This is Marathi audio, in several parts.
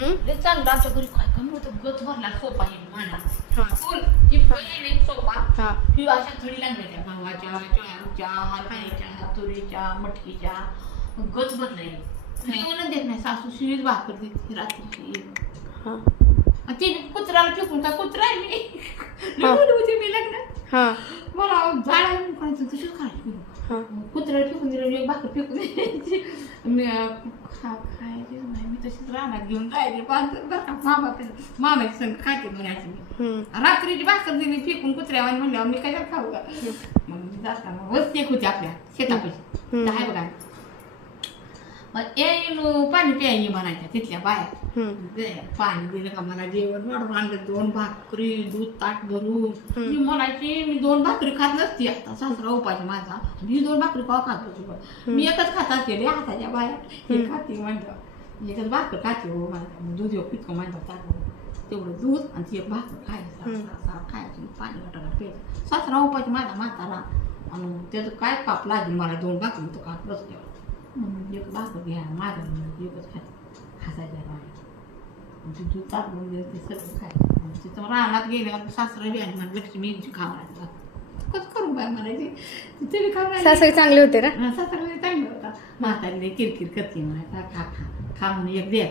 लय चांगलं आमच्या घरी काय कमी होतं गच भरला सोपा आहे मांडा हा. फुल ही पहिले सोपा हा. ही अशा थडी लागलेल्या गव्हाच्या ज्वारीच्या हरभऱ्याच्या तुरीच्या मटकीच्या गच भरलाय जेवणच देत नाही सासू शिळीच भाकर देते रात्रीची हा. ते कुत्र्याला फेकून काय कुत्रा आहे मी हा. होते मी लग्नात हा. मला जाळ्या करायचं तशीच करायची हा. कुत्र्याला फेकून दिलं एक भाकर फेकून द्यायची मी खायची नाही मी तशीच रानात घेऊन जायचे बरं का मामाची संग खाते म्हणायची मी रात्रीची भाकर दिली फेकून कुत्र्यावर म्हणल्यावर मी कशाला खाऊ का मग मी जाताना वस्ती एक होती आपल्या शेतापाशी आहे बघा मग येईन पाणी प्यायची म्हणायच्या तिथल्या बाया पाणी दिलं का मला जेवण वाढून आणलं 2 भाकरी दूध ताट भरून मी म्हणायची मी 2 भाकरी खात नसती आता सासरा उपाय माझा मी 2 भाकरी का खात होती मी एकच खात असते हाताच्या बाया हे खाते म्हणलं एकच भाकर खाते हो मला दूध एक पितकं म्हणतात ताट तेवढं दूध आणि ती एक भाकर खायचं खायची पाणी वाटायला प्यायचं सासरा उपायची माझा म्हातारा आणि त्याचं काय पाप लागेल मला 2 भाकरी तो खात बसल्यावर एक भाकर घ्या माझं एकच खायचं हसायच्या बाया दूध तापवून दिलं ते सगळं खायचं तिथं रानात गेल्यावर सासरा बी आणि मला लक्ष्मीची खावं कसं करू बाय म्हणायची तिथे बी खावं सासरे चांगले होते ना सासरा चांगलं होता म्हातारीने किरकिर करते म्हणायचा खा खा खा म्हणून एक दे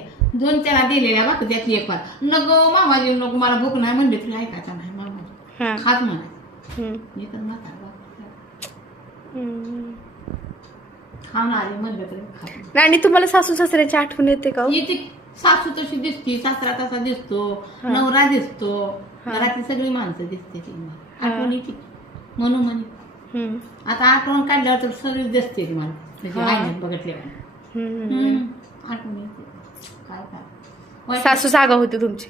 2 त्याला दिलेल्या भाकर त्यातली एक फार नको मामाजी नको मला भूक नाही म्हणले तुला ऐकायचं नाही मामाजी खात म्हणायचं एकच म्हातारा खाऊन आले म्हणलं तरी खात आणि तुम्हाला सासू सासऱ्याची आठवण येते का हो? येते सासू तशी दिसते सासरा तसा दिसतो नवरा दिसतो घरातली सगळी माणसं दिसते ती आठवण येते म्हणून म्हणे आता आठवण काढल्यावर तर सगळीच दिसते ती मला त्याची आईने बघितल्यावर आठवण येते काय काय सासू जागा होते तुमची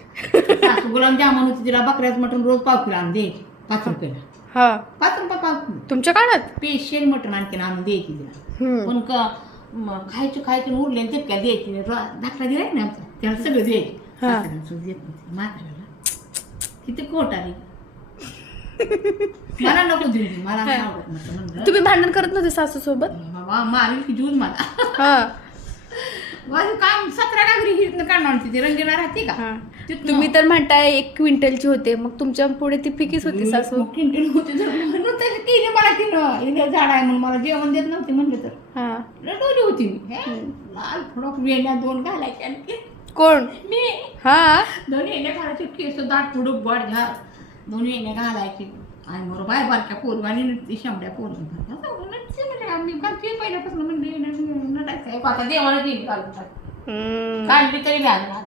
सासू गुलाबजामुन होती तिला बकऱ्याचं मटण रोज पाव किलो आणून द्यायची 5 रुपयाला हा 5 रुपये पाव किलो तुमच्या काळात स्पेशल मटण आणखीन आणून द्यायची तिला पण खायचं उरले तितक्या द्यायची धाकला दिलाय ना आमचा त्याला सगळं द्यायची देत नव्हती म्हाताऱ्याला किती खोट आली मला नको देऊ मला नाही आवडत म्हणलं तुम्ही भांडण करत नव्हते सासू सोबत बाबा मारेल की जीव मला हा माझं काम 17 डागरी हिरनं काढणार होती ती रंगीला राहते का तुम्ही तर म्हणताय 1 क्विंटलची होते मग तुमच्या पुढे ती फिकीच होती सासू किंटल होते म्हणून तर तिने मला तिनं झाड आहे म्हणून मला जेवण देत नव्हते म्हणलं तर हा रडवली होती मी लाल फडक वेण्या 2 घालायचे आणखी कोण मी हा 2 येण्या घालायचे केस दाट फुडूक बड झाड 2 येण्या घालायचे आणि बरोबर बाय बारक्या पोरगाने शंभऱ्या पोरग मी पहिल्यापासून म्हणजे आता देवाला काढली तरी व्याज